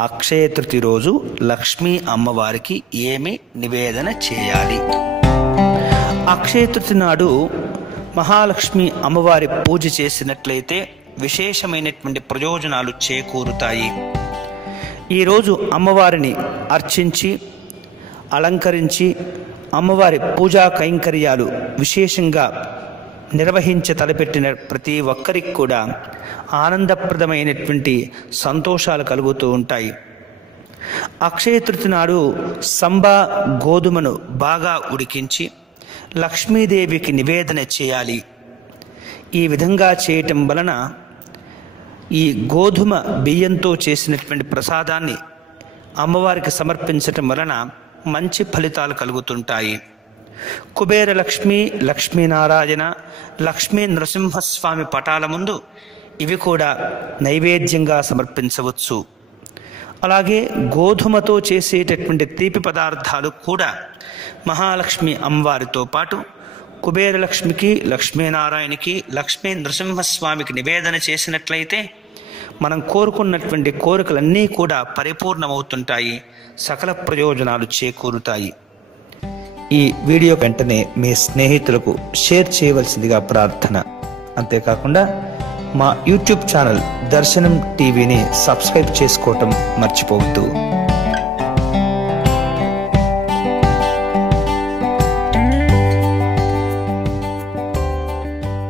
అక్షయతృతి రోజు లక్ష్మీ అమ్మవారికి ఏమి నివేదన చేయాలి? అక్షయతృతి నాడు మహాలక్ష్మి అమ్మవారి పూజ చేసినట్లయితే విశేషమైనటువంటి ప్రయోజనాలు చేకూరుతాయి. ఈరోజు అమ్మవారిని అర్చించి అలంకరించి అమ్మవారి పూజా కైంకర్యాలు విశేషంగా నిర్వహించ తలపెట్టిన ప్రతి ఒక్కరికి కూడా ఆనందప్రదమైనటువంటి సంతోషాలు కలుగుతూ ఉంటాయి. అక్షయ తృతి నాడు సంబా గోధుమను బాగా ఉడికించి లక్ష్మీదేవికి నివేదన చేయాలి. ఈ విధంగా చేయటం వలన ఈ గోధుమ బియ్యంతో చేసినటువంటి ప్రసాదాన్ని అమ్మవారికి సమర్పించటం వలన మంచి ఫలితాలు కలుగుతుంటాయి. కుబేర లక్ష్మి లక్ష్మీనారాయణ లక్ష్మీ నరసింహస్వామి పటాల ముందు ఇవి కూడా నైవేద్యంగా సమర్పించవచ్చు. అలాగే గోధుమతో చేసేటటువంటి తీపి పదార్థాలు కూడా మహాలక్ష్మి అమ్మవారితో పాటు కుబేర లక్ష్మికి లక్ష్మీనారాయణకి లక్ష్మీ నరసింహస్వామికి నివేదన చేసినట్లయితే మనం కోరుకున్నటువంటి కోరికలన్నీ కూడా పరిపూర్ణమవుతుంటాయి సకల ప్రయోజనాలు చేకూరుతాయి. ఈ వీడియో వెంటనే మీ స్నేహితులకు షేర్ చేయవలసిందిగా ప్రార్థన. అంతేకాకుండా మా యూట్యూబ్ ఛానల్ దర్శనం టీవీని సబ్స్క్రైబ్ చేసుకోవటం మర్చిపోవద్దు.